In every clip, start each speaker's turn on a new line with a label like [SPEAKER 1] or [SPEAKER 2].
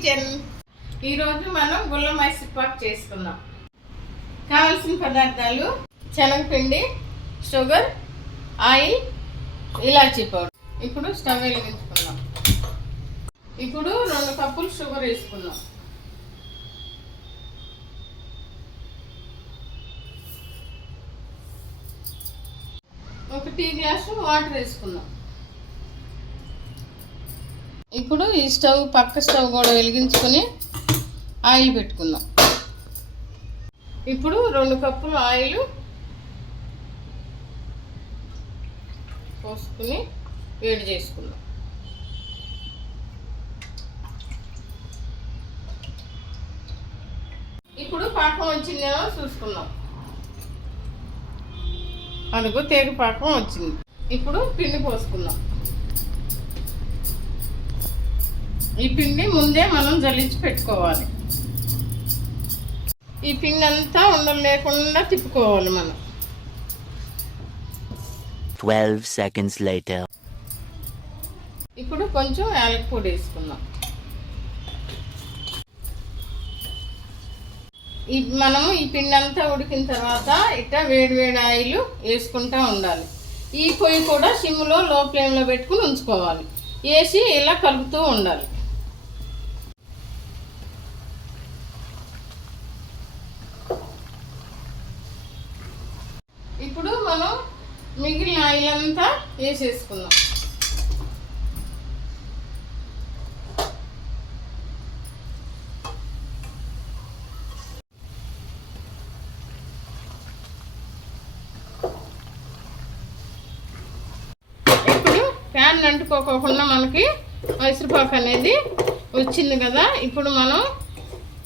[SPEAKER 1] Kitchen ఈరోజు మనం గుల్ల మైసూర్పాకు చేసుకుందాం. కావాల్సిన పదార్థాలు శనగపిండి షుగర్ ఆయిల్ ఇలాచీ పౌడర్. ఇప్పుడు స్టవ్ వెలిగించుకుందాం. ఇప్పుడు రెండు కప్పులు షుగర్ వేసుకుందాం. ఒక టీ గ్లాసు వాటర్ వేసుకుందాం. ఇప్పుడు ఈ స్టవ్ పక్క స్టవ్ కూడా వెలిగించుకొని ఆయిల్ పెట్టుకుందాం. ఇప్పుడు రెండు కప్పులు ఆయిల్ పోసుకుని వేడి చేసుకుందాం. ఇప్పుడు పాకం వచ్చిందేమో చూసుకుందాం. అదిగో తేగ పాకం వచ్చింది. ఇప్పుడు పిండి పోసుకుందాం. ఈ పిండి ముందే మనం జల్లించి పెట్టుకోవాలి. ఈ పిండి అంతా ఉండలు లేకుండా తిప్పుకోవాలి మనం.
[SPEAKER 2] 12 seconds later.
[SPEAKER 1] ఇప్పుడు కొంచెం యాలక పొడి వేసుకుందాం. ఈ మనము ఈ పిండి అంతా ఉడికిన తర్వాత ఇట్లా వేడి వేడి ఆయిల్ వేసుకుంటూ ఉండాలి. ఈ పొయ్యి కూడా సిమ్లో లో ఫ్లేమ్లో పెట్టుకుని ఉంచుకోవాలి. వేసి ఇలా కలుపుతూ ఉండాలి. ఇప్పుడు మనం మిగిలిన ఆయిల్ అంతా వేసేసుకుందాం. ఇప్పుడు ప్యాన్ అంటుకోకుండా మనకి మైసూరుపాకు అనేది వచ్చింది కదా ఇప్పుడు మనం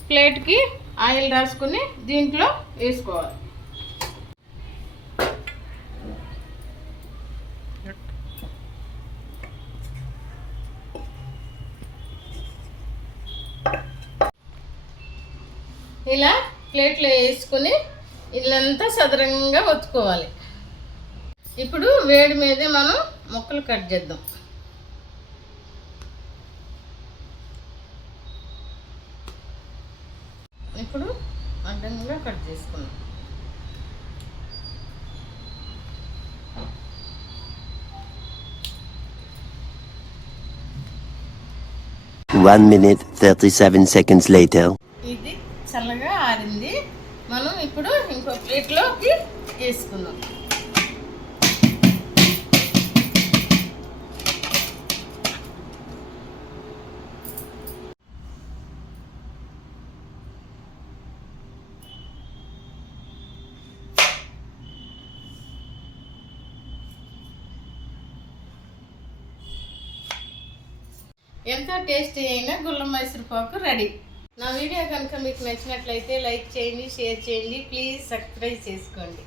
[SPEAKER 1] ప్లేట్కి ఆయిల్ రాసుకుని దీంట్లో వేసుకోవాలి. ఇలా ప్లేట్లో వేసుకుని ఇల్లంతా సదరంగా ఒత్తుకోవాలి. ఇప్పుడు వేడి మీదే మనం ముక్కలు కట్ చేద్దాం. ఇప్పుడు అడ్డంగా కట్ చేసుకుందాం.
[SPEAKER 2] One minute, 37 seconds later.
[SPEAKER 1] కారింది. మనం ఇప్పుడు ఇంకో ప్లేట్లోకి వేసుకుందాం. ఎంతో టేస్టీ అయిన గుల్ల మైసూర్ పాకు రెడీ. నా వీడియో కనుక మీకు నచ్చినట్లయితే లైక్ చేయండి షేర్ చేయండి. ప్లీజ్ సబ్స్క్రైబ్ చేసుకోండి.